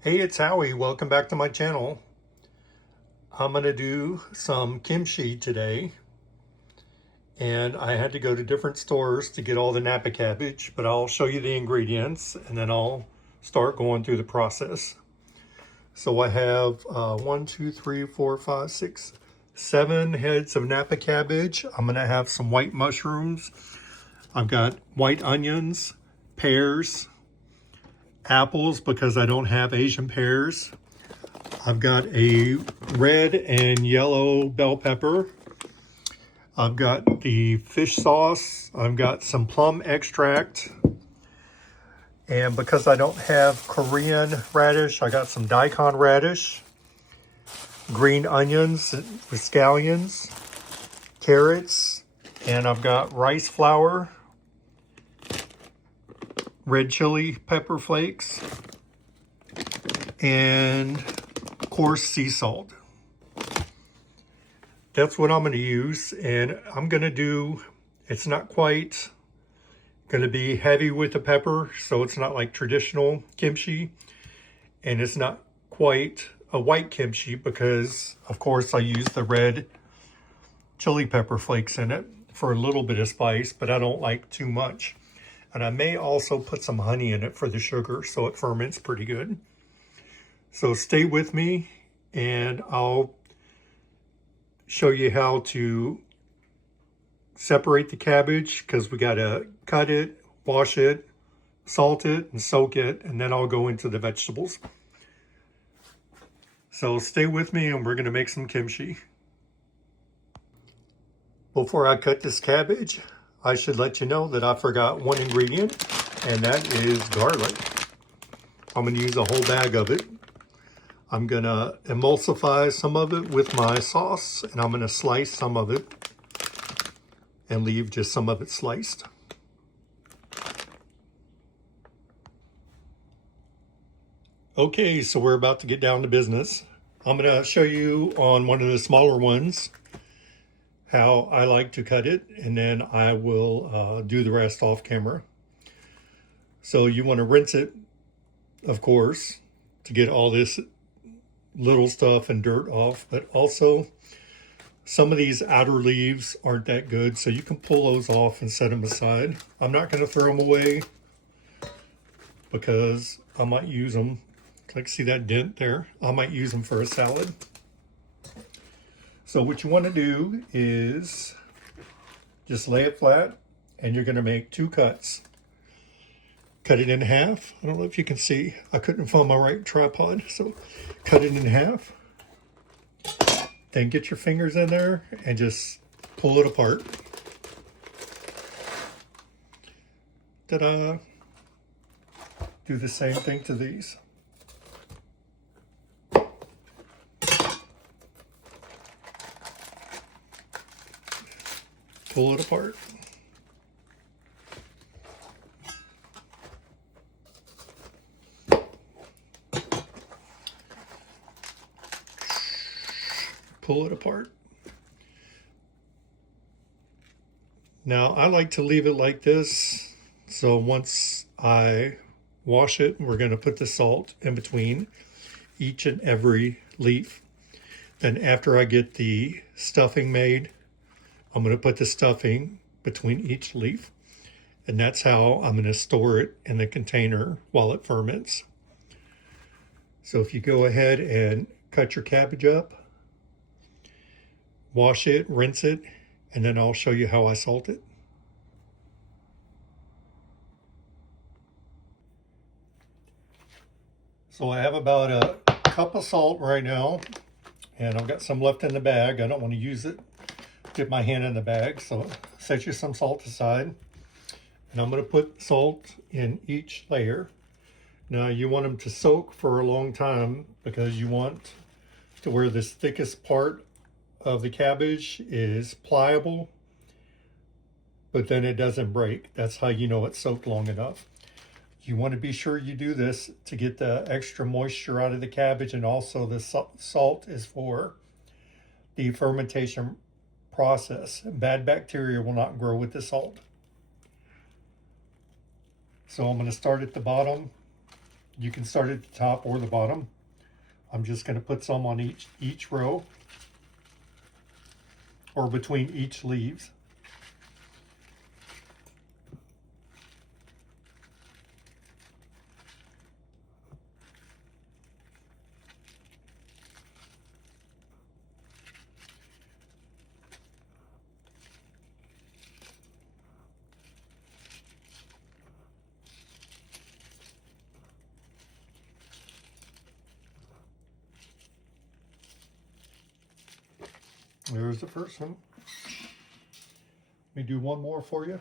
Hey, it's Howie. Welcome back to my channel. I'm going to do some kimchi today. And I had to go to different stores to get all the napa cabbage, but I'll show you the ingredients and then I'll start going through the process. So I have 7 heads of napa cabbage. I'm going to have some white mushrooms. I've got white onions, pears, apples because I don't have Asian pears. I've got a red and yellow bell pepper. I've got the fish sauce. I've got some plum extract. And because I don't have Korean radish, I got some daikon radish, green onions with scallions, carrots, and I've got rice flour, red chili pepper flakes, and coarse sea salt. That's what I'm going to use, and I'm going to do, it's not quite going to be heavy with the pepper, so it's not like traditional kimchi, and it's not quite a white kimchi because, of course, I use the red chili pepper flakes in it for a little bit of spice, but I don't like too much. And I may also put some honey in it for the sugar so it ferments pretty good. So stay with me and I'll show you how to separate the cabbage because we got to cut it, wash it, salt it, and soak it, and then I'll go into the vegetables. So stay with me and we're going to make some kimchi. Before I cut this cabbage, I should let you know that I forgot one ingredient, and that is garlic. I'm going to use a whole bag of it. I'm going to emulsify some of it with my sauce, and I'm going to slice some of it and leave just some of it sliced. Okay, so we're about to get down to business. I'm going to show you on one of the smaller ones how I like to cut it, and then I will do the rest off camera. So you want to rinse it, of course, to get all this little stuff and dirt off, but also some of these outer leaves aren't that good, so you can pull those off and set them aside. I'm not going to throw them away because I might use them. Like, see that dent there? I might use them for a salad. So what you want to do is just lay it flat, and you're going to make 2 cuts. Cut it in half. I don't know if you can see. I couldn't find my right tripod, so cut it in half. Then get your fingers in there and just pull it apart. Ta-da! Do the same thing to these. Pull it apart. Pull it apart. Now I like to leave it like this, so once I wash it, we're going to put the salt in between each and every leaf. Then after I get the stuffing made, I'm going to put the stuffing between each leaf, and that's how I'm going to store it in the container while it ferments. So if you go ahead and cut your cabbage up, wash it, rinse it, and then I'll show you how I salt it. So I have about a cup of salt right now, and I've got some left in the bag. I don't want to use it, dip my hand in the bag, so set you some salt aside. And I'm going to put salt in each layer. Now you want them to soak for a long time because you want to where this thickest part of the cabbage is pliable, but then it doesn't break. That's how you know it's soaked long enough. You want to be sure you do this to get the extra moisture out of the cabbage, and also the salt is for the fermentation process. Bad bacteria will not grow with the salt. So I'm going to start at the bottom You can start at the top or the bottom. I'm just going to put some on each row or between each leaves. There's the first one. Let me do one more for you.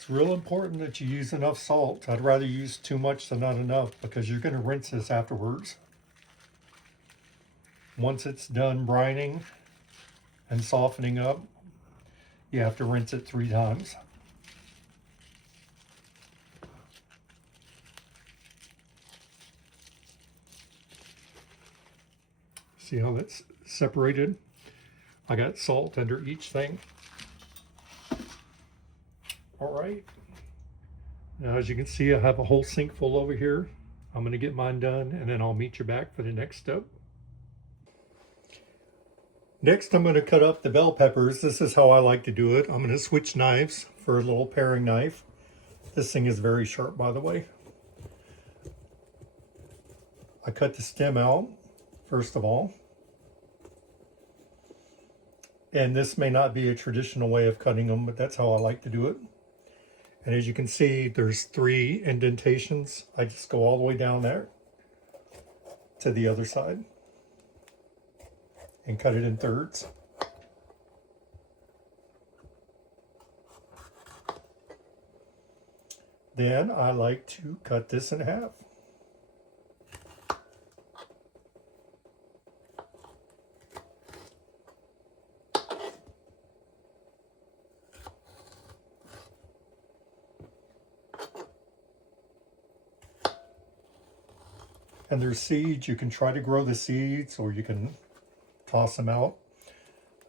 It's real important that you use enough salt. I'd rather use too much than not enough because you're going to rinse this afterwards. Once it's done brining and softening up, you have to rinse it 3 times. See how that's separated? I got salt under each thing. All right. Now, as you can see, I have a whole sink full over here. I'm going to get mine done, and then I'll meet you back for the next step. Next, I'm going to cut up the bell peppers. This is how I like to do it. I'm going to switch knives for a little paring knife. This thing is very sharp, by the way. I cut the stem out, first of all. And this may not be a traditional way of cutting them, but that's how I like to do it. And as you can see, there's 3 indentations. I just go all the way down there to the other side and cut it in thirds. Then I like to cut this in half. And there's seeds. You can try to grow the seeds or you can toss them out.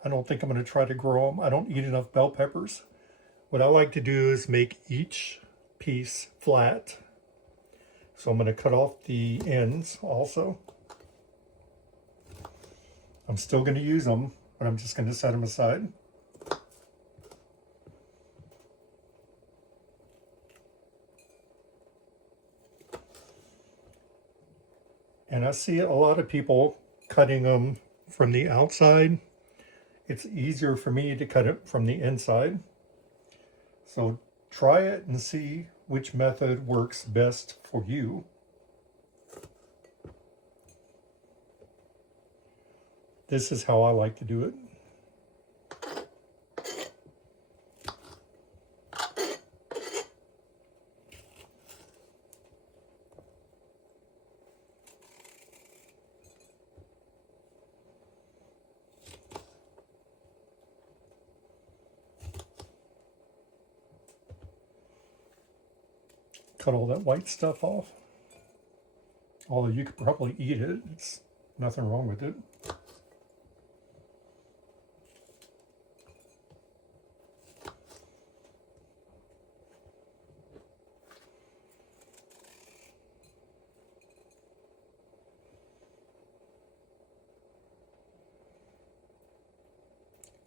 I don't think I'm going to try to grow them. I don't eat enough bell peppers. What I like to do is make each piece flat. So I'm going to cut off the ends also. I'm still going to use them, but I'm just going to set them aside. And I see a lot of people cutting them from the outside. It's easier for me to cut it from the inside. So try it and see which method works best for you. This is how I like to do it. Cut all that white stuff off. Although you could probably eat it, it's nothing wrong with it.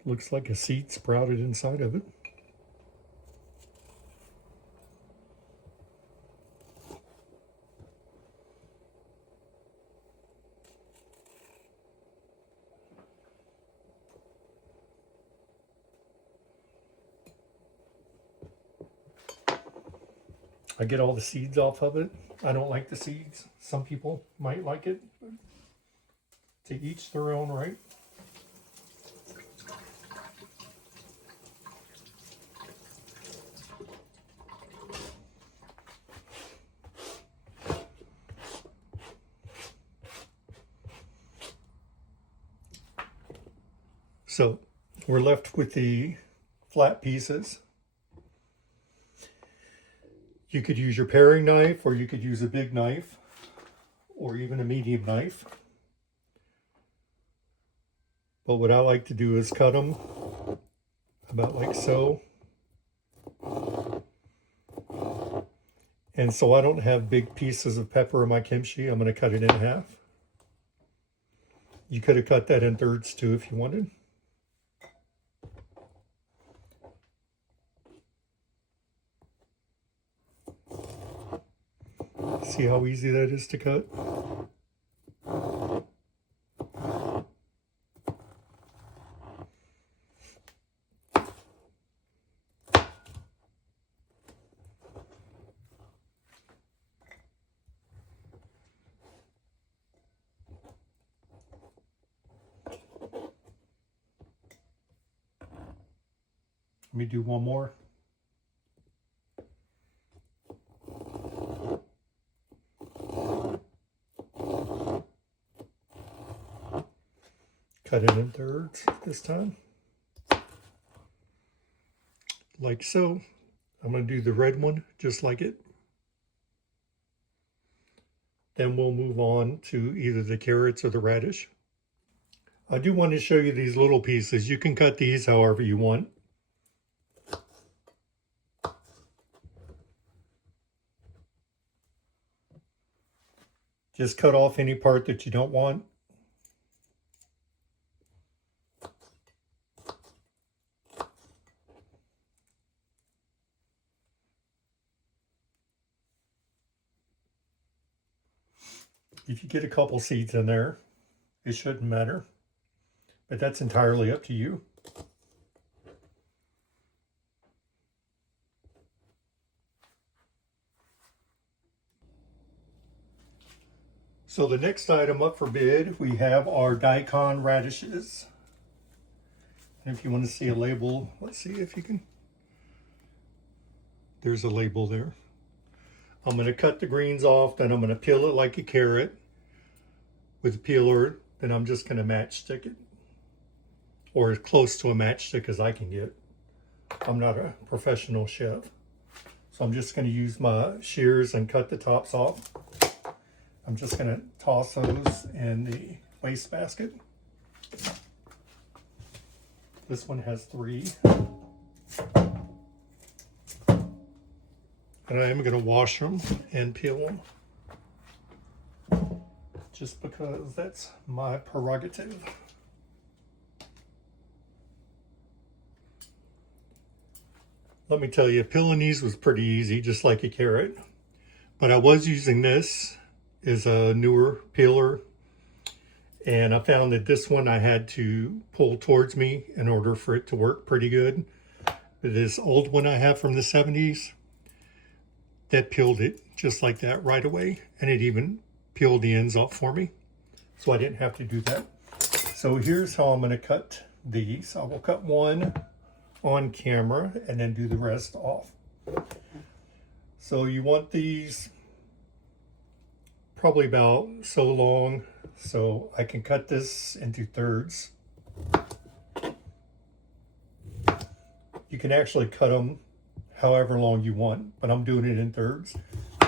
Looks like a seed sprouted inside of it. I get all the seeds off of it. I don't like the seeds. Some people might like it. To each their own, right? So we're left with the flat pieces. You could use your paring knife, or you could use a big knife, or even a medium knife. But what I like to do is cut them about like so. And so I don't have big pieces of pepper in my kimchi. I'm going to cut it in half. You could have cut that in thirds too if you wanted. See how easy that is to cut? Let me do one more. Cut it in thirds this time, like so. I'm going to do the red one just like it. Then we'll move on to either the carrots or the radish. I do want to show you these little pieces. You can cut these however you want. Just cut off any part that you don't want. If you get a couple seeds in there, it shouldn't matter, but that's entirely up to you. So the next item up for bid, we have our daikon radishes. And if you want to see a label, let's see if you can. There's a label there. I'm going to cut the greens off, then I'm going to peel it like a carrot with a peeler. Then I'm just going to matchstick it, or as close to a matchstick as I can get. I'm not a professional chef, so I'm just going to use my shears and cut the tops off. I'm just going to toss those in the wastebasket. This one has 3. And I am going to wash them and peel them, just because that's my prerogative. Let me tell you, peeling these was pretty easy, just like a carrot. But I was using this as a newer peeler, and I found that this one I had to pull towards me in order for it to work pretty good. This old one I have from the 70s, that peeled it just like that right away, and it even peeled the ends off for me, so I didn't have to do that. So here's how I'm going to cut these. I will cut one on camera and then do the rest off. So you want these probably about so long, so I can cut this into thirds. You can actually cut them however long you want, but I'm doing it in thirds.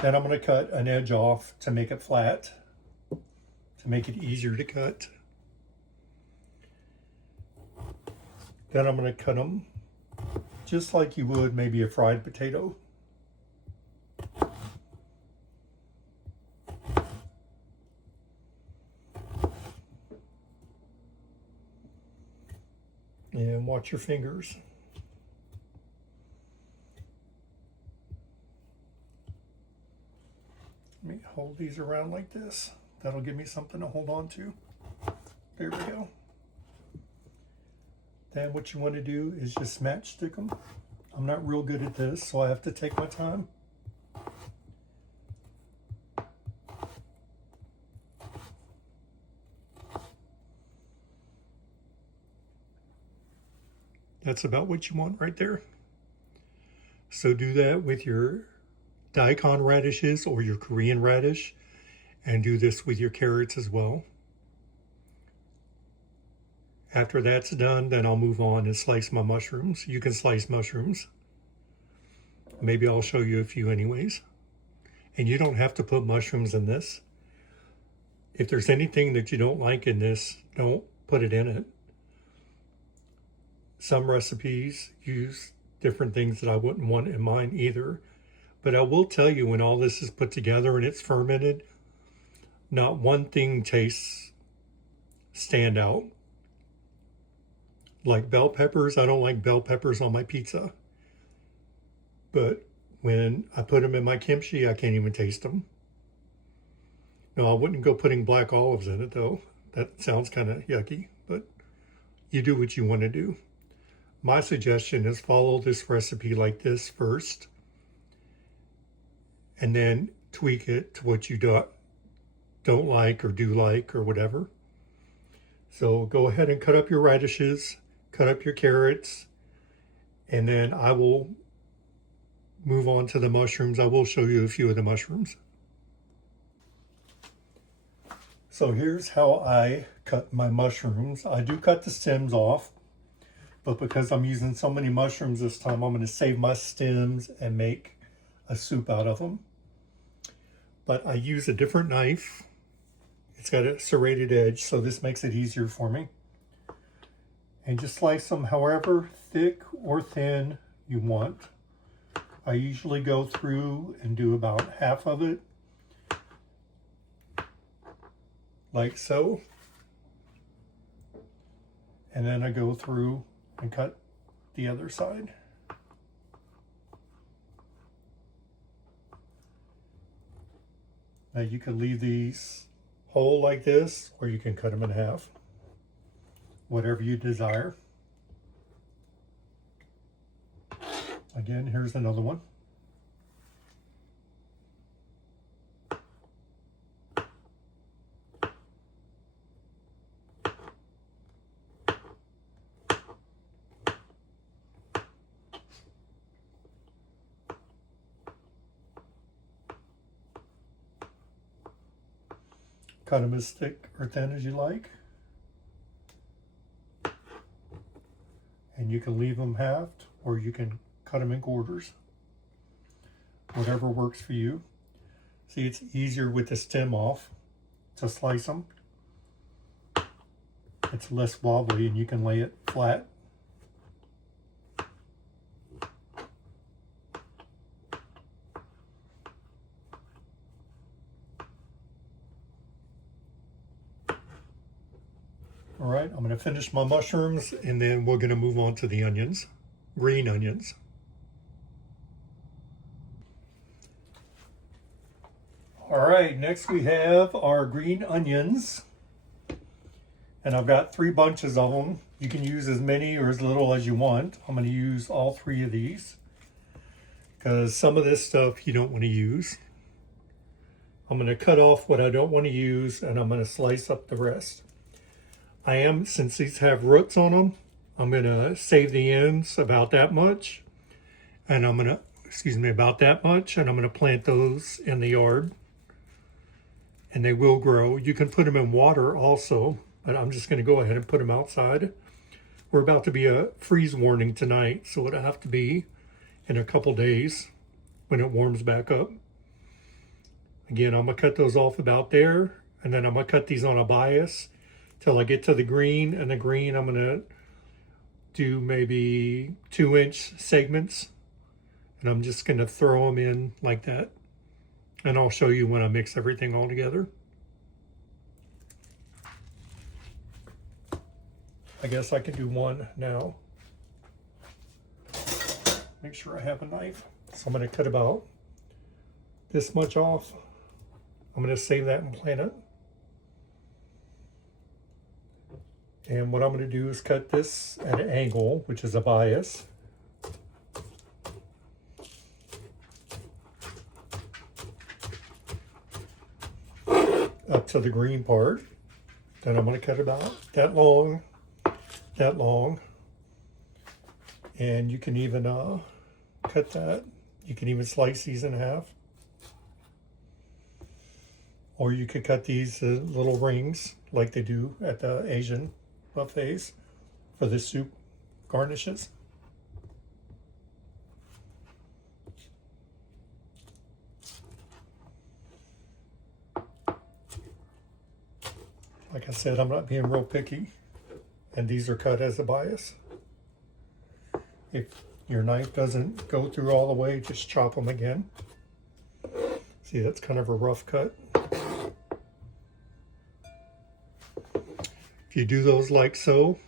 Then I'm going to cut an edge off to make it flat, to make it easier to cut. Then I'm going to cut them just like you would maybe a fried potato. And watch your fingers. Let me hold these around like this. That'll give me something to hold on to. There we go. Then what you want to do is just matchstick them. I'm not real good at this, so I have to take my time. That's about what you want right there. So do that with your daikon radishes or your Korean radish, and do this with your carrots as well. After that's done, then I'll move on and slice my mushrooms. You can slice mushrooms. Maybe I'll show you a few anyways. And you don't have to put mushrooms in this. If there's anything that you don't like in this, don't put it in it. Some recipes use different things that I wouldn't want in mine either. But I will tell you, when all this is put together and it's fermented, not one thing tastes stand out. Like bell peppers, I don't like bell peppers on my pizza. But when I put them in my kimchi, I can't even taste them. No, I wouldn't go putting black olives in it though. That sounds kind of yucky, but you do what you want to do. My suggestion is follow this recipe like this first, and then tweak it to what you don't like or do like or whatever. So go ahead and cut up your radishes, cut up your carrots, and then I will move on to the mushrooms. I will show you a few of the mushrooms. So here's how I cut my mushrooms. I do cut the stems off, but because I'm using so many mushrooms this time, I'm going to save my stems and make a soup out of them. But I use a different knife. It's got a serrated edge, so this makes it easier for me. And just slice them however thick or thin you want. I usually go through and do about half of it, like so. And then I go through and cut the other side. Now you can leave these whole like this, or you can cut them in half, whatever you desire. Again, here's another one. Cut them as thick or thin as you like. And you can leave them halved, or you can cut them in quarters. Whatever works for you. See, it's easier with the stem off to slice them. It's less wobbly and you can lay it flat. All right, I'm going to finish my mushrooms and then we're going to move on to the onions, green onions. All right, next we have our green onions. And I've got 3 bunches of them. You can use as many or as little as you want. I'm going to use all 3 of these because some of this stuff you don't want to use. I'm going to cut off what I don't want to use and I'm going to slice up the rest. Since these have roots on them, I'm going to save the ends about that much. And I'm going to, about that much. And I'm going to plant those in the yard. And they will grow. You can put them in water also, but I'm just going to go ahead and put them outside. We're about to be a freeze warning tonight, so it'll have to be in a couple days when it warms back up. Again, I'm going to cut those off about there. And then I'm going to cut these on a bias till I get to the green, and the green I'm going to do maybe 2-inch segments, and I'm just going to throw them in like that, and I'll show you when I mix everything all together. I guess I can do one now. Make sure I have a knife. So I'm going to cut about this much off. I'm going to save that and plant it. And what I'm going to do is cut this at an angle, which is a bias. Up to the green part. Then I'm going to cut about that long. And you can even cut that. You can even slice these in half. Or you could cut these little rings like they do at the Asian buffets, for the soup garnishes. Like I said, I'm not being real picky, and these are cut as a bias. If your knife doesn't go through all the way, just chop them again. See, that's kind of a rough cut. If you do those like so,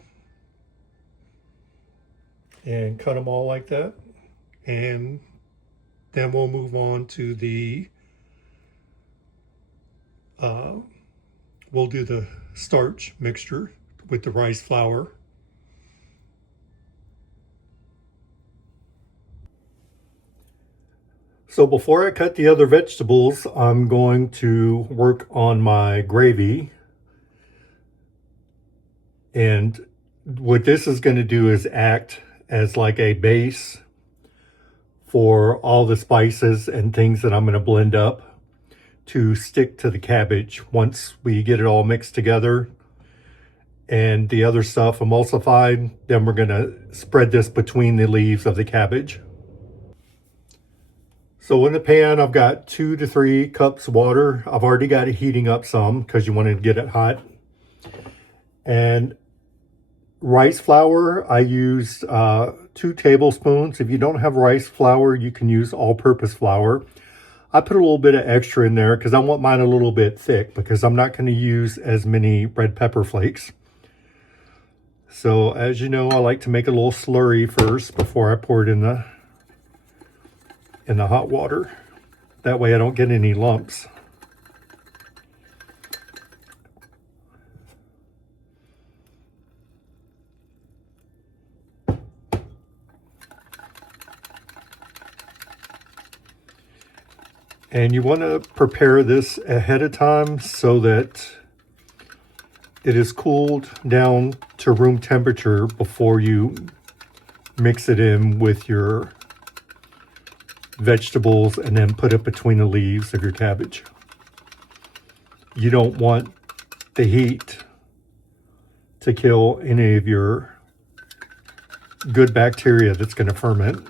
and cut them all like that, and then we'll move on to the we'll do the starch mixture with the rice flour. So before I cut the other vegetables, I'm going to work on my gravy. And what this is going to do is act as like a base for all the spices and things that I'm going to blend up to stick to the cabbage once we get it all mixed together and the other stuff emulsified. Then we're going to spread this between the leaves of the cabbage. So in the pan, I've got 2 to 3 cups of water. I've already got it heating up some because you want to get it hot. And rice flour, I used 2 tablespoons. If you don't have rice flour, you can use all-purpose flour. I put a little bit of extra in there because I want mine a little bit thick because I'm not going to use as many red pepper flakes. So as you know, I like to make a little slurry first before I pour it in the hot water. That way I don't get any lumps. And you want to prepare this ahead of time so that it is cooled down to room temperature before you mix it in with your vegetables and then put it between the leaves of your cabbage. You don't want the heat to kill any of your good bacteria that's going to ferment.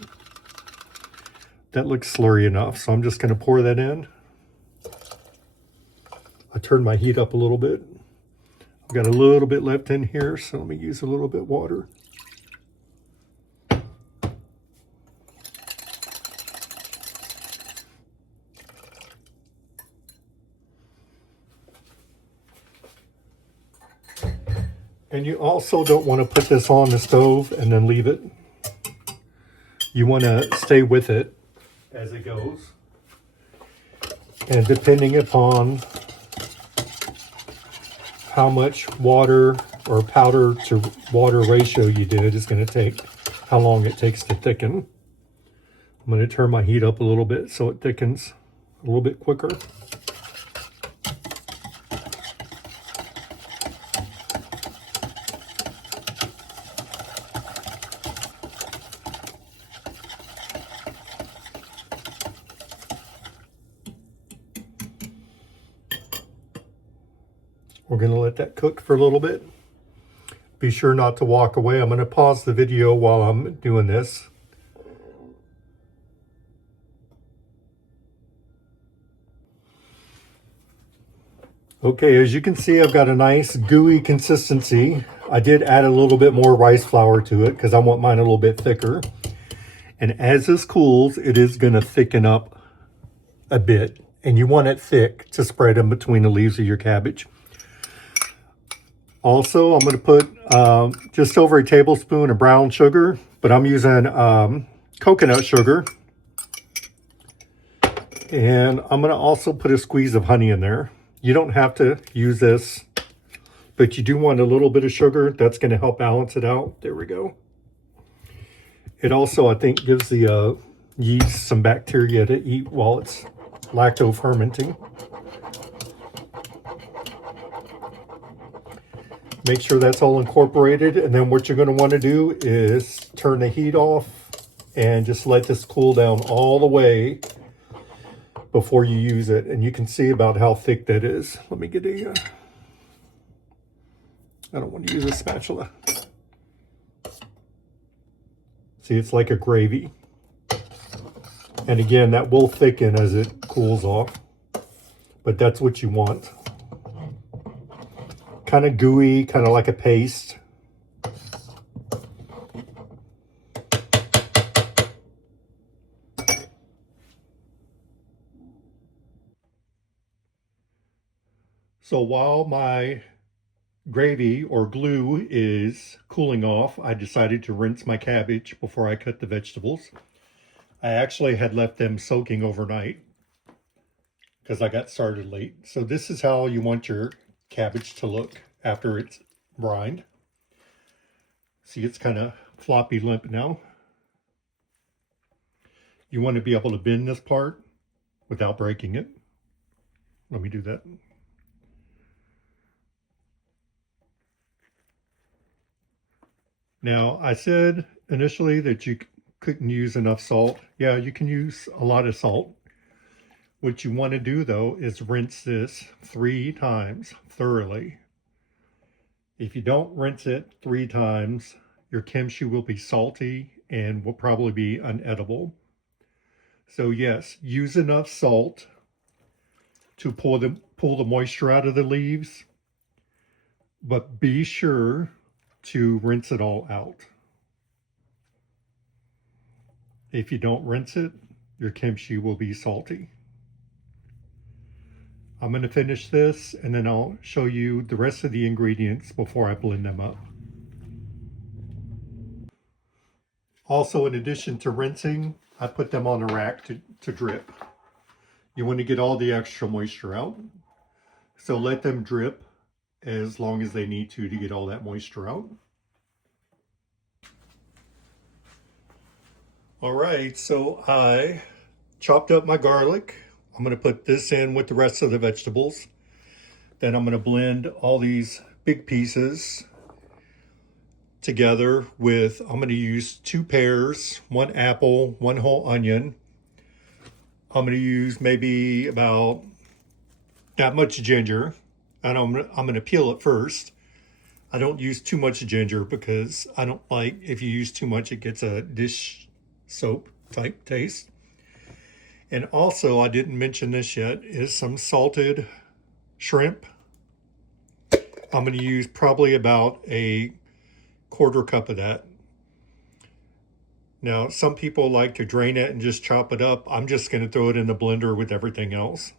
That looks slurry enough, so I'm just going to pour that in. I turned my heat up a little bit. I've got a little bit left in here, so let me use a little bit of water. And you also don't want to put this on the stove and then leave it. You want to stay with it as it goes. And depending upon how much water or powder to water ratio you did is going to take how long it takes to thicken. I'm going to turn my heat up a little bit so it thickens a little bit quicker. We're going to let that cook for a little bit. Be sure not to walk away. I'm going to pause the video while I'm doing this. Okay, as you can see, I've got a nice gooey consistency. I did add a little bit more rice flour to it because I want mine a little bit thicker. And as this cools, it is going to thicken up a bit. And you want it thick to spread in between the leaves of your cabbage. Also, I'm going to put just over a tablespoon of brown sugar, but I'm using coconut sugar. And I'm going to also put a squeeze of honey in there. You don't have to use this, but you do want a little bit of sugar. That's going to help balance it out. There we go. It also, I think, gives the yeast some bacteria to eat while it's lacto-fermenting. Make sure that's all incorporated, and then what you're going to want to do is turn the heat off and just let this cool down all the way before you use it. And you can see about how thick that is. Let me get a I don't want to use a spatula. See, it's like a gravy. And again, that will thicken as it cools off, but that's what you want. Kind of gooey, kind of like a paste. So while my gravy or glue is cooling off, I decided to rinse my cabbage before I cut the vegetables. I actually had left them soaking overnight because I got started late. So this is how you want your cabbage to look after it's brined. See, it's kind of floppy limp now. You want to be able to bend this part without breaking it. Let me do that. Now, I said initially that you couldn't use enough salt. Yeah, you can use a lot of salt. What you want to do, though, is rinse this 3 times thoroughly. If you don't rinse it 3 times, your kimchi will be salty and will probably be unedible. So yes, use enough salt to pull the moisture out of the leaves, but be sure to rinse it all out. If you don't rinse it, your kimchi will be salty. I'm going to finish this and then I'll show you the rest of the ingredients before I blend them up. Also, in addition to rinsing, I put them on a rack to drip. You want to get all the extra moisture out. So let them drip as long as they need to get all that moisture out. All right, so I chopped up my garlic. I'm going to put this in with the rest of the vegetables. Then I'm going to blend all these big pieces together with, I'm going to use 2 pears, 1 apple, 1 whole onion. I'm going to use maybe about that much ginger. And I'm going to peel it first. I don't use too much ginger because I don't like, if you use too much, it gets a dish soap type taste. And also, I didn't mention this yet, is some salted shrimp. I'm going to use probably about a 1/4 cup of that. Now, some people like to drain it and just chop it up. I'm just going to throw it in the blender with everything else.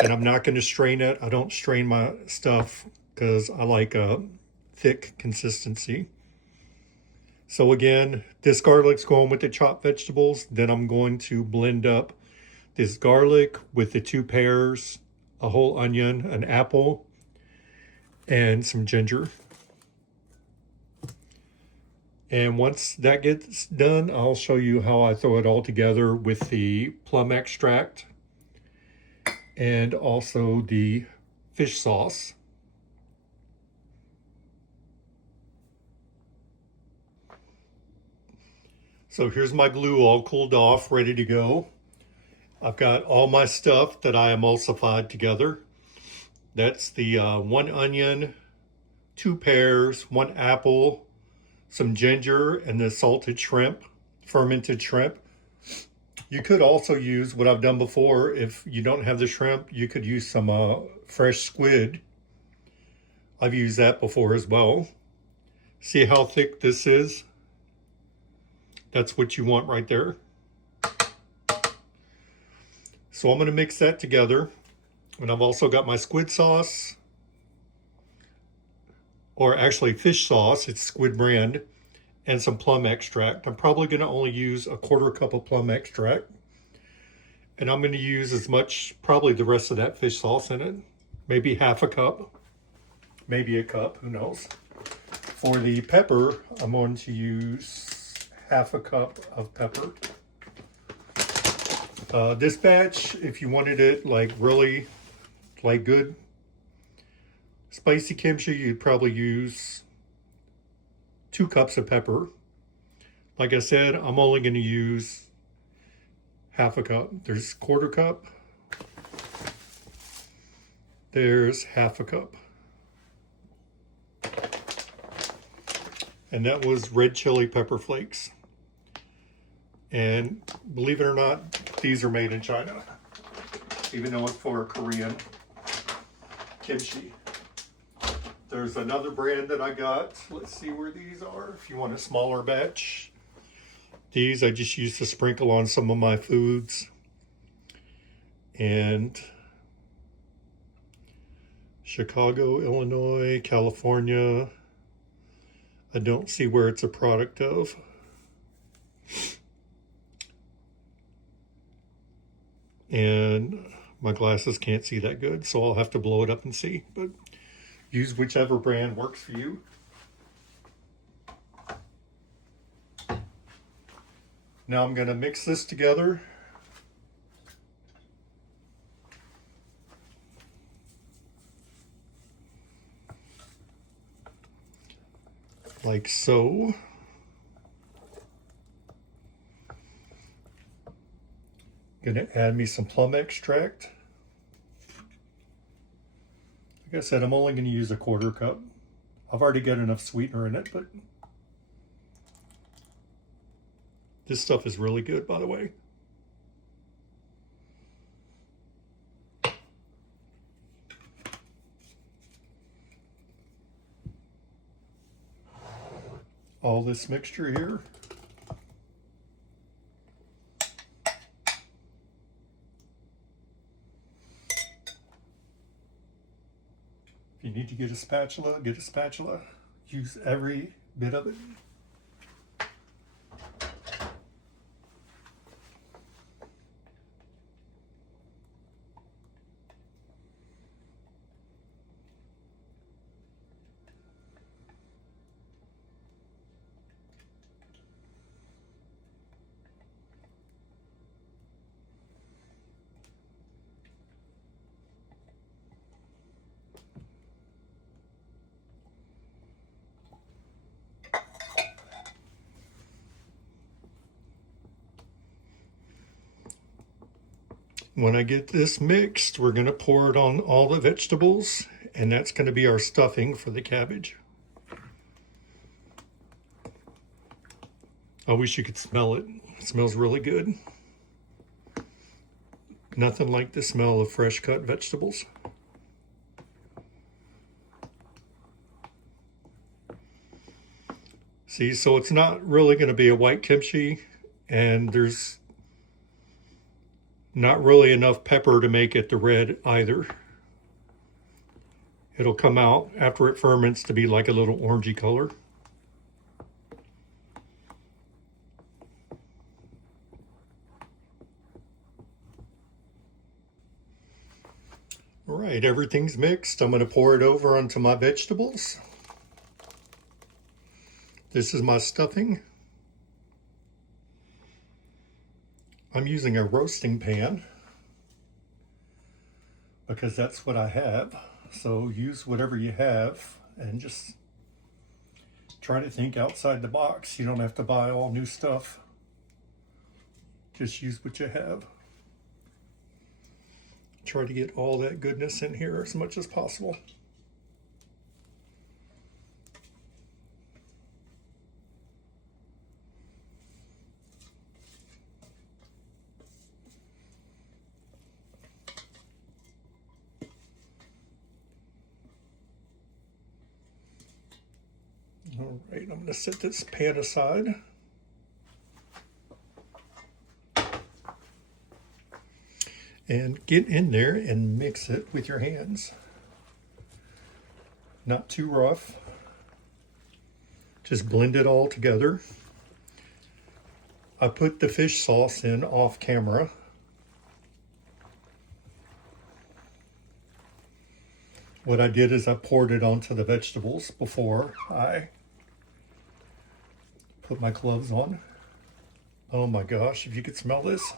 And I'm not going to strain it. I don't strain my stuff because I like a thick consistency. So again, this garlic's going with the chopped vegetables. Then I'm going to blend up this garlic with the 2 pears, a whole onion, an apple, and some ginger. And once that gets done, I'll show you how I throw it all together with the plum extract and also the fish sauce. So here's my glue all cooled off, ready to go. I've got all my stuff that I emulsified together. That's the 1 onion, 2 pears, 1 apple, some ginger, and the salted shrimp, fermented shrimp. You could also use what I've done before. If you don't have the shrimp, you could use some fresh squid. I've used that before as well. See how thick this is? That's what you want right there. So I'm going to mix that together. And I've also got my squid sauce, or actually fish sauce, it's squid brand, and some plum extract. I'm probably going to only use a 1/4 cup of plum extract. And I'm going to use as much, probably the rest of that fish sauce in it. Maybe 1/2 cup, maybe a cup, who knows. For the pepper, I'm going to use 1/2 cup of pepper. This batch, if you wanted it like really like good spicy kimchi, you'd probably use 2 cups of pepper. Like I said, I'm only going to use 1/2 cup. There's 1/4 cup. There's 1/2 cup. and that was red chili pepper flakes. And believe it or not, these are made in China, even though it's for Korean kimchi. There's another brand that I got. Let's see where these are. If you want a smaller batch, these I just used to sprinkle on some of my foods. And Chicago, Illinois, California. I don't see where it's a product of. And my glasses can't see that good, so I'll have to blow it up and see. But use whichever brand works for you. Now I'm going to mix this together. Like so. Gonna add me some plum extract. Like I said, I'm only gonna use a 1/4 cup. I've already got enough sweetener in it, but this stuff is really good, by the way. All this mixture here. If you need to get a spatula, get a spatula. Use every bit of it. When I get this mixed, we're going to pour it on all the vegetables, and that's going to be our stuffing for the cabbage. I wish you could smell it. It smells really good. Nothing like the smell of fresh cut vegetables. See, so it's not really going to be a white kimchi, and there's not really enough pepper to make it the red either. It'll come out after it ferments to be like a little orangey color. All right, everything's mixed. I'm going to pour it over onto my vegetables. This is my stuffing. I'm using a roasting pan because that's what I have. So use whatever you have and just try to think outside the box. You don't have to buy all new stuff. Just use what you have. Try to get all that goodness in here as much as possible. All right, I'm going to set this pan aside. And get in there and mix it with your hands. Not too rough. Just blend it all together. I put the fish sauce in off camera. What I did is I poured it onto the vegetables before I put my gloves on. Oh my gosh, if you could smell this.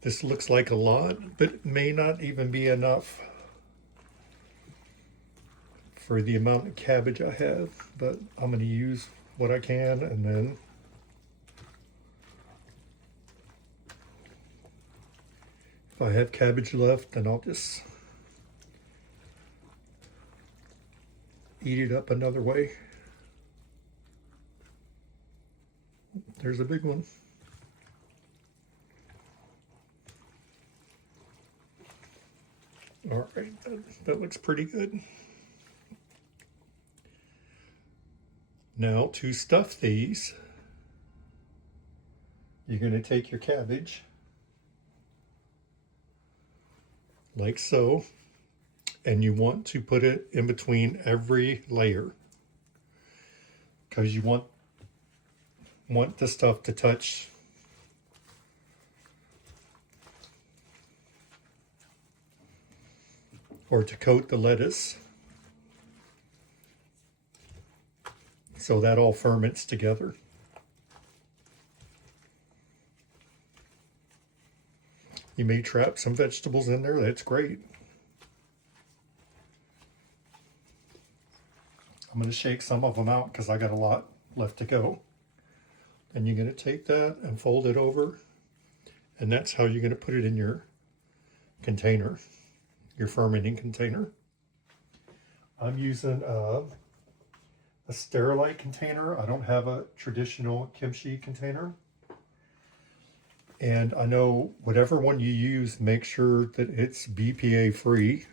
This looks like a lot, but it may not even be enough for the amount of cabbage I have, but I'm going to use what I can, and then if I have cabbage left, then I'll just heat it up another way. There's a big one. All right, that looks pretty good. Now to stuff these, you're going to take your cabbage, like so, and you want to put it in between every layer because you want the stuff to touch or to coat the lettuce so that all ferments together. You may trap some vegetables in there, that's great. I'm going to shake some of them out because I got a lot left to go. And you're going to take that and fold it over, and that's how you're going to put it in your container, your fermenting container. I'm using a Sterilite container. I don't have a traditional kimchi container. And I know whatever one you use, make sure that it's BPA free.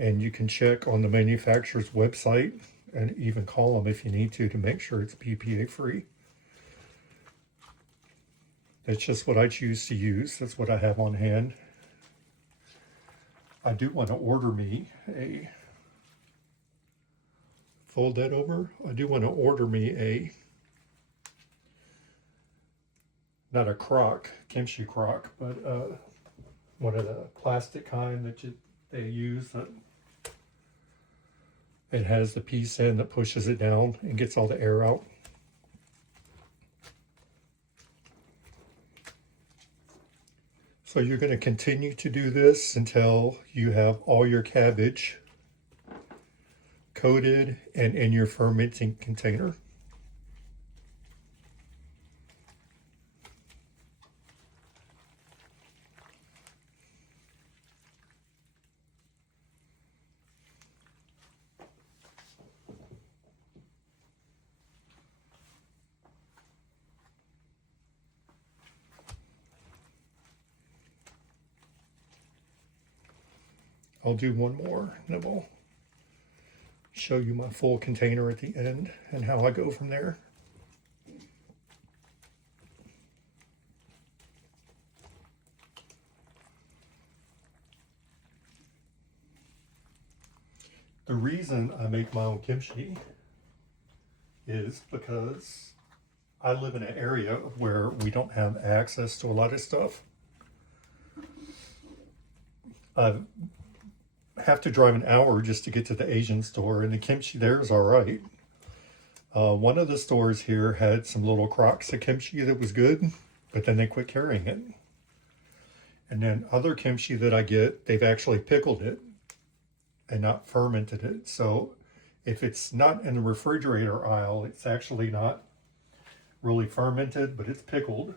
And you can check on the manufacturer's website and even call them if you need to make sure it's BPA free. That's just what I choose to use. That's what I have on hand. I do want to order me a, fold that over. I do want to order me a, not a crock, kimchi crock, but one of the plastic kind that they use. It has the piece in that pushes it down and gets all the air out. So you're going to continue to do this until you have all your cabbage coated and in your fermenting container. I'll do one more, and then we'll show you my full container at the end and how I go from there. The reason I make my own kimchi is because I live in an area where we don't have access to a lot of stuff. I have to drive an hour just to get to the Asian store, and the kimchi there is all right. One of the stores here had some little crocks of kimchi that was good, but then they quit carrying it. And then other kimchi that I get, they've actually pickled it and not fermented it. So if it's not in the refrigerator aisle, it's actually not really fermented, but it's pickled.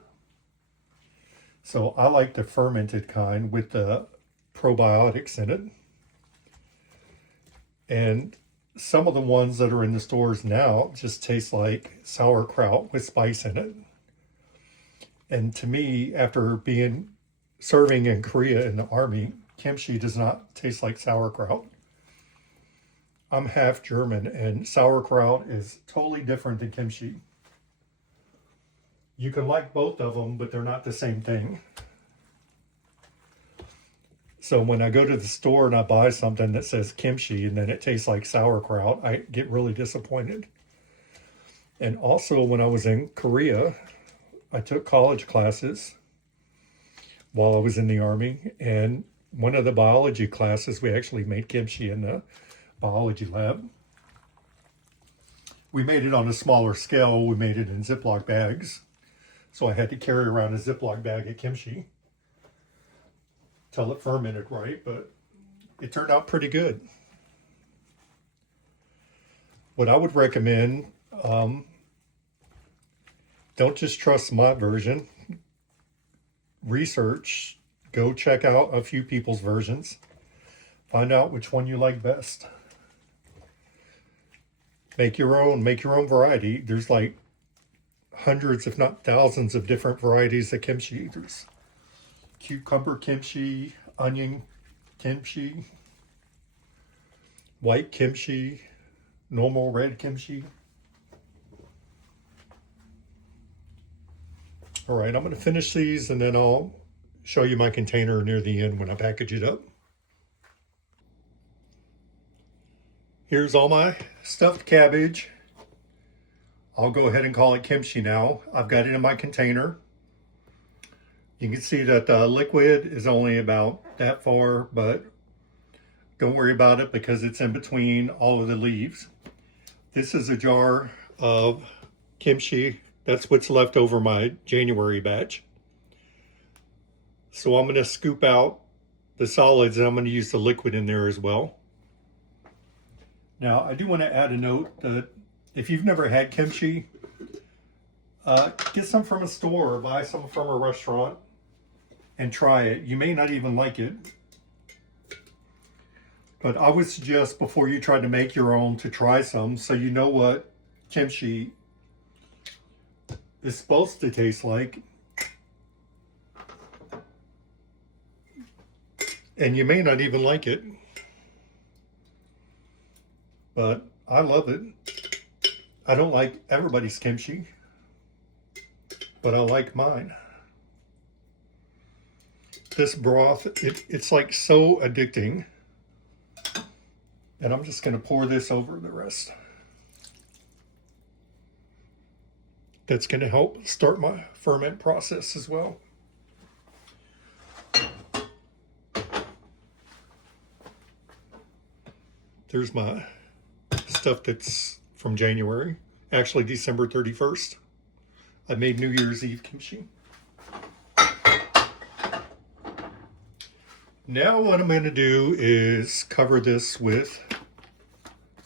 So I like the fermented kind with the probiotics in it. And some of the ones that are in the stores now just taste like sauerkraut with spice in it. And to me, after serving in Korea in the army, kimchi does not taste like sauerkraut. I'm half German, and sauerkraut is totally different than kimchi. You can like both of them, but they're not the same thing. So when I go to the store and I buy something that says kimchi and then it tastes like sauerkraut, I get really disappointed. And also when I was in Korea, I took college classes while I was in the army. And one of the biology classes, we actually made kimchi in the biology lab. We made it on a smaller scale. We made it in Ziploc bags. So I had to carry around a Ziploc bag of kimchi till it fermented right, but it turned out pretty good. What I would recommend, don't just trust my version. Research, go check out a few people's versions. Find out which one you like best. make your own variety. There's like hundreds, if not thousands, of different varieties of kimchi. There's cucumber kimchi, onion kimchi, white kimchi, normal red kimchi. All right, I'm going to finish these and then I'll show you my container near the end when I package it up. Here's all my stuffed cabbage. I'll go ahead and call it kimchi now. I've got it in my container. You can see that the liquid is only about that far, but don't worry about it because it's in between all of the leaves. This is a jar of kimchi. That's what's left over my January batch. So I'm going to scoop out the solids and I'm going to use the liquid in there as well. Now, I do want to add a note that if you've never had kimchi, get some from a store or buy some from a restaurant and try it. You may not even like it. But I would suggest before you try to make your own to try some so you know what kimchi is supposed to taste like. And you may not even like it. But I love it. I don't like everybody's kimchi, but I like mine. This broth, it's like so addicting. And I'm just going to pour this over the rest. That's going to help start my ferment process as well. There's my stuff that's from January, actually December 31st. I made New Year's Eve kimchi. Now what I'm going to do is cover this with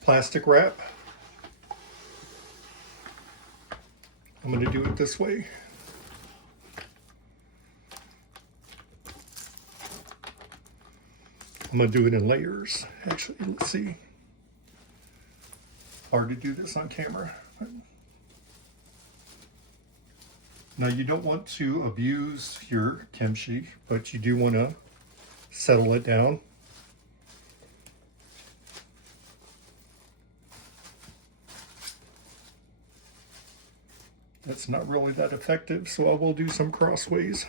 plastic wrap. I'm going to do it this way. I'm going to do it in layers. Actually, let's see. Hard to do this on camera. Now you don't want to abuse your kimchi, but you do want to settle it down. That's not really that effective, so I will do some crossways.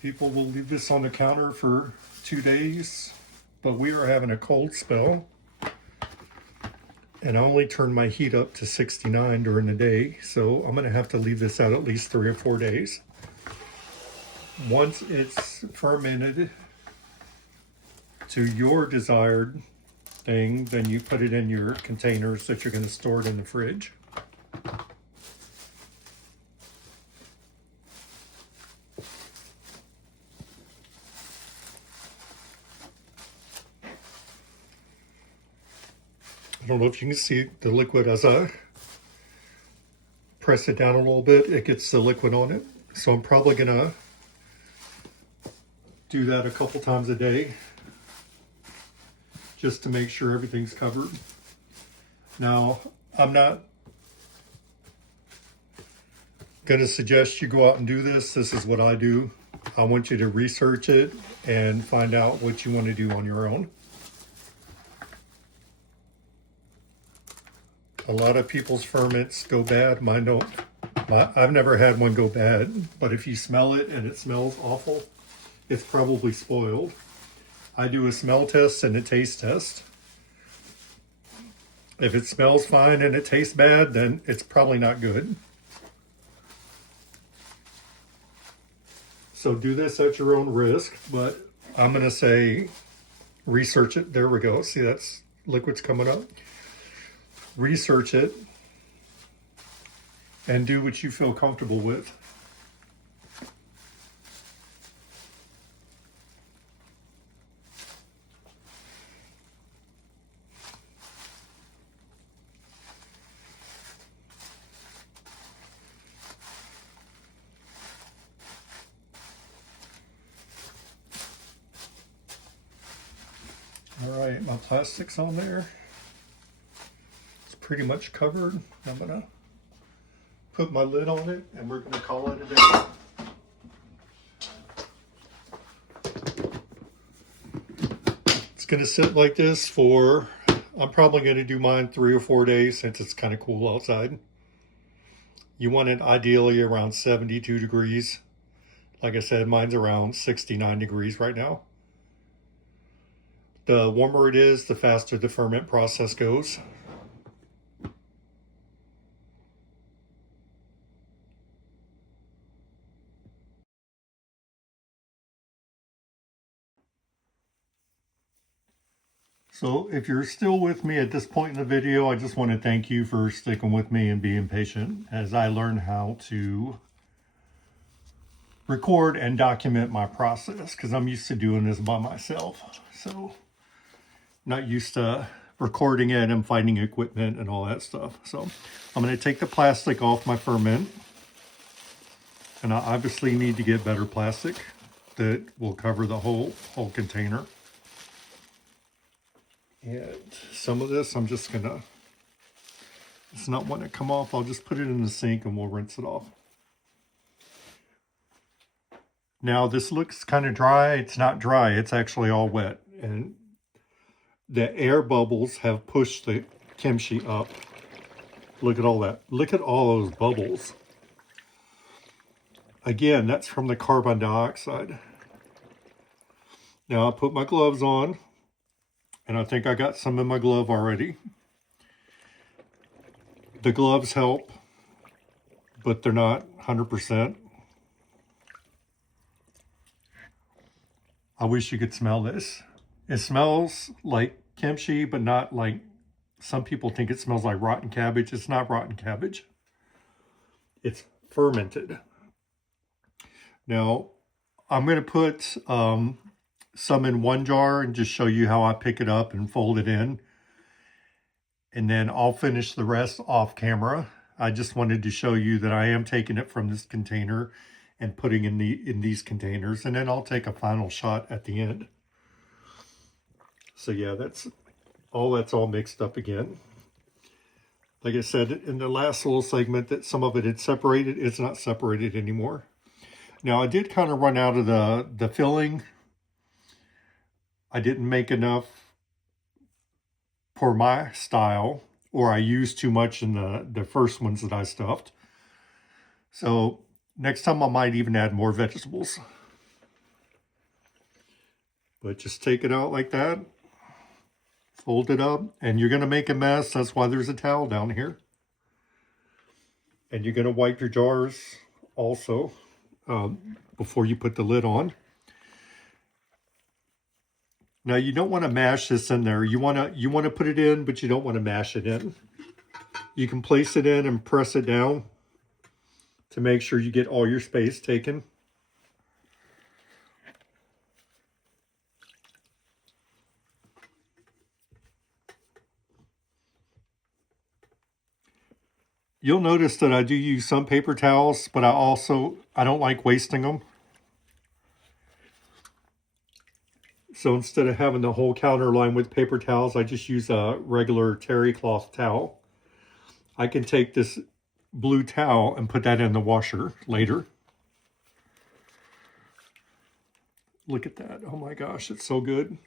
People will leave this on the counter for 2 days, but we are having a cold spell. And I only turn my heat up to 69 during the day, so I'm going to have to leave this out at least 3 or 4 days. Once it's fermented to your desired thing, then you put it in your containers that you're going to store it in the fridge. I don't know if you can see the liquid as I press it down a little bit, it gets the liquid on it. So I'm probably gonna do that a couple times a day just to make sure everything's covered. Now, I'm not gonna suggest you go out and do this. This is what I do. I want you to research it and find out what you want to do on your own. A lot of people's ferments go bad. Mine don't. I've never had one go bad, but if you smell it and it smells awful, it's probably spoiled. I do a smell test and a taste test. If it smells fine and it tastes bad, then it's probably not good. So do this at your own risk, but I'm going to say research it. There we go. See, that's liquid's coming up. Research it and do what you feel comfortable with. All right, my plastic's on there. It's pretty much covered. I'm gonna put my lid on it and we're gonna call it a day. It's gonna sit like this for, I'm probably gonna do mine 3 or 4 days since it's kind of cool outside. You want it ideally around 72 degrees. Like I said, mine's around 69 degrees right now. The warmer it is, the faster the ferment process goes. So if you're still with me at this point in the video, I just want to thank you for sticking with me and being patient as I learn how to record and document my process, because I'm used to doing this by myself. So not used to recording it and finding equipment and all that stuff. So I'm going to take the plastic off my ferment, and I obviously need to get better plastic that will cover the whole container. And some of this I'm just gonna, it's not wanting to come off, I'll just put it in the sink and we'll rinse it off. Now this looks kind of dry. It's not dry, it's actually all wet. And the air bubbles have pushed the kimchi up. Look at all that. Look at all those bubbles. Again, that's from the carbon dioxide. Now I put my gloves on, and I think I got some in my glove already. The gloves help, but they're not 100%. I wish you could smell this. It smells like kimchi, but not like some people think it smells like rotten cabbage. It's not rotten cabbage. It's fermented. Now, I'm going to put some in one jar and just show you how I pick it up and fold it in. And then I'll finish the rest off camera. I just wanted to show you that I am taking it from this container and putting in these containers, and then I'll take a final shot at the end. So yeah, that's all mixed up again. Like I said in the last little segment that some of it had separated, it's not separated anymore. Now I did kind of run out of the filling. I didn't make enough for my style, or I used too much in the first ones that I stuffed. So next time I might even add more vegetables. But just take it out like that, fold it up, and you're gonna make a mess. That's why there's a towel down here. And you're gonna wipe your jars also before you put the lid on. Now you don't want to mash this in there. You want to put it in, but you don't want to mash it in. You can place it in and press it down to make sure you get all your space taken. You'll notice that I do use some paper towels, but I don't like wasting them. So instead of having the whole counter lined with paper towels, I just use a regular terry cloth towel. I can take this blue towel and put that in the washer later. Look at that. Oh my gosh, it's so good.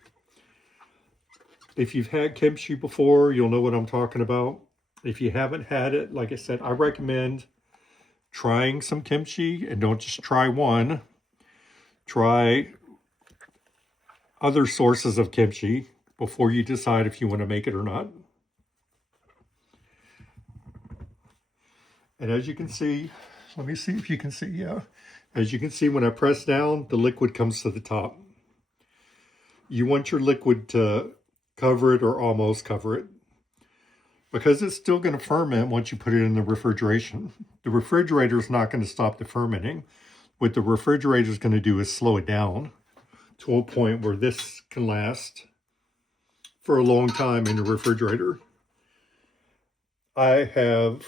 If you've had kimchi before, you'll know what I'm talking about. If you haven't had it, like I said, I recommend trying some kimchi, and don't just try one. Try other sources of kimchi before you decide if you want to make it or not. And as you can see, let me see if you can see, yeah. As you can see, when I press down, the liquid comes to the top. You want your liquid to cover it or almost cover it, because it's still going to ferment once you put it in the refrigeration. The refrigerator is not going to stop the fermenting. What the refrigerator is going to do is slow it down to a point where this can last for a long time in the refrigerator. I have,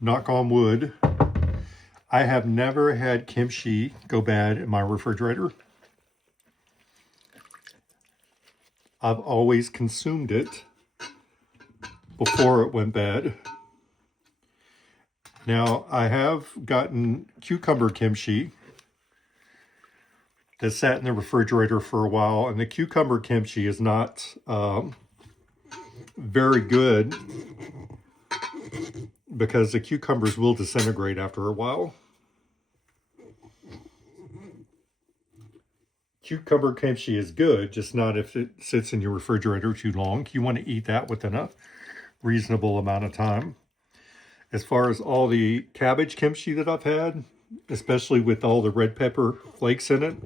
knock on wood, I have never had kimchi go bad in my refrigerator. I've always consumed it before it went bad. Now, I have gotten cucumber kimchi that sat in the refrigerator for a while, and the cucumber kimchi is not very good because the cucumbers will disintegrate after a while. Cucumber kimchi is good, just not if it sits in your refrigerator too long. You want to eat that within a reasonable amount of time. As far as all the cabbage kimchi that I've had, especially with all the red pepper flakes in it,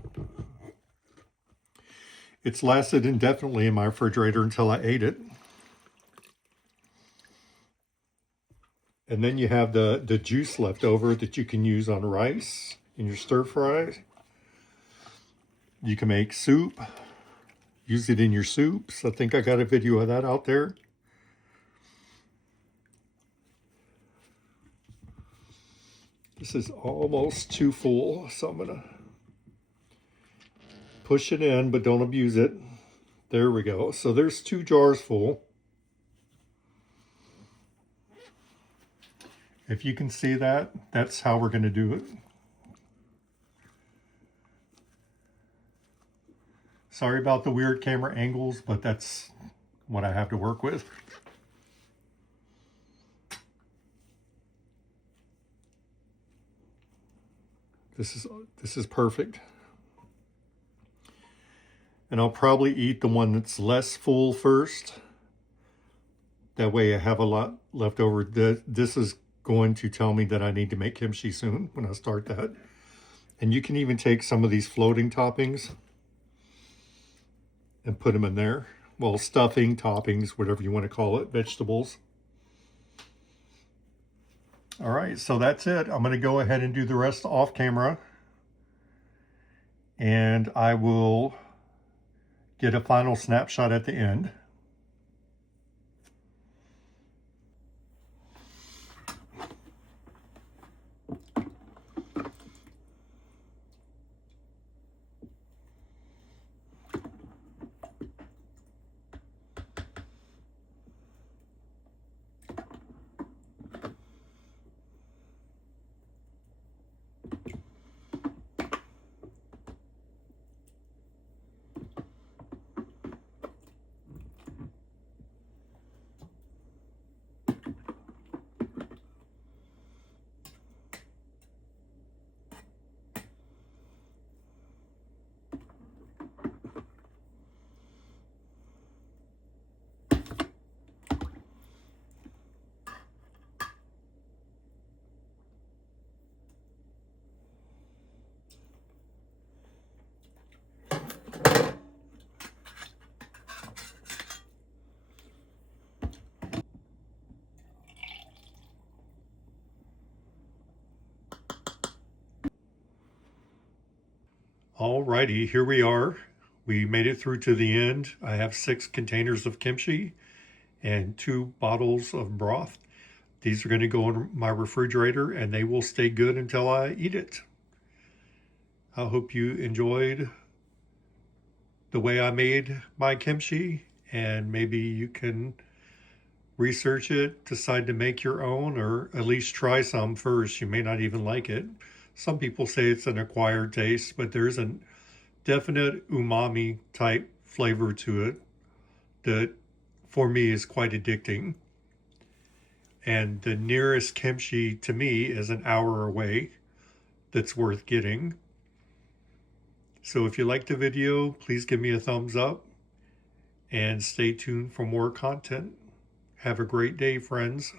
it's lasted indefinitely in my refrigerator until I ate it. And then you have the juice left over that you can use on rice in your stir fry. You can make soup, use it in your soups. I think I got a video of that out there. This is almost too full, so I'm gonna push it in, but don't abuse it. There we go. So there's 2 jars full. If you can see that, that's how we're gonna do it. Sorry about the weird camera angles, but that's what I have to work with. This is perfect. And I'll probably eat the one that's less full first. That way I have a lot left over. This is going to tell me that I need to make kimchi soon when I start that. And you can even take some of these floating toppings and put them in there. Well, stuffing, toppings, whatever you want to call it, vegetables. All right, so that's it. I'm going to go ahead and do the rest off camera. And I will get a final snapshot at the end. Alrighty, here we are. We made it through to the end. I have 6 containers of kimchi and 2 bottles of broth. These are going to go in my refrigerator and they will stay good until I eat it. I hope you enjoyed the way I made my kimchi, and maybe you can research it, decide to make your own, or at least try some first. You may not even like it. Some people say it's an acquired taste, but there's a definite umami type flavor to it that for me is quite addicting. And the nearest kimchi to me is an hour away that's worth getting. So if you liked the video, please give me a thumbs up and stay tuned for more content. Have a great day, friends.